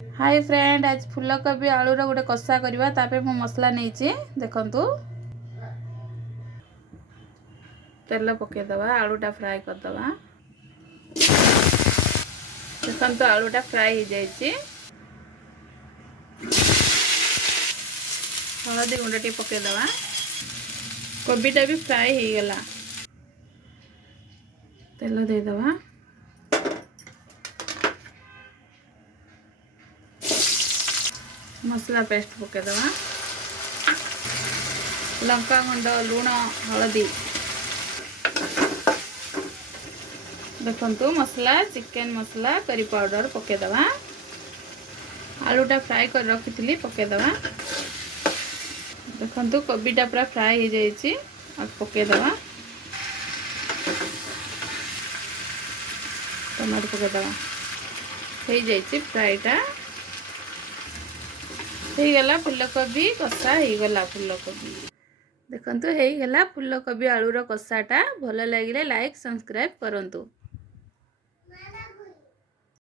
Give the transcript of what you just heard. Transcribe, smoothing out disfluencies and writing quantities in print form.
Hi friend, आज फूलकोबी आलूर गोटे कषा करवा तापर मु मसला नहीं देखंतु। तेल पकेदवा, आलूटा फ्राए करदवा। देखंतु आलूटा फ्राए हो जाइए। हलदी गुंड टी पकेदवा। कोबीटा भी फ्राए हो गला। तेल देदवा। मसला पेस्ट पकेदवा। लंका गुंड, लुण, हलदी। देखंतु मसला, चिकन मसला, करी पाउडर पकेदवा। आलूटा फ्राए कर रखी पकेदवा। देखंतु कोबीटा पूरा फ्राए हो जाइए। अब पकेदवा। टमाटो पकेदवा। हो जाइए फ्राएटा हो गला। फूलकोबी कषा हो गला। फूलकोबी देखंतु हो गला। फूलकोबी आलूर कषाटा भल लगे लाइक सब्सक्राइब करंतु।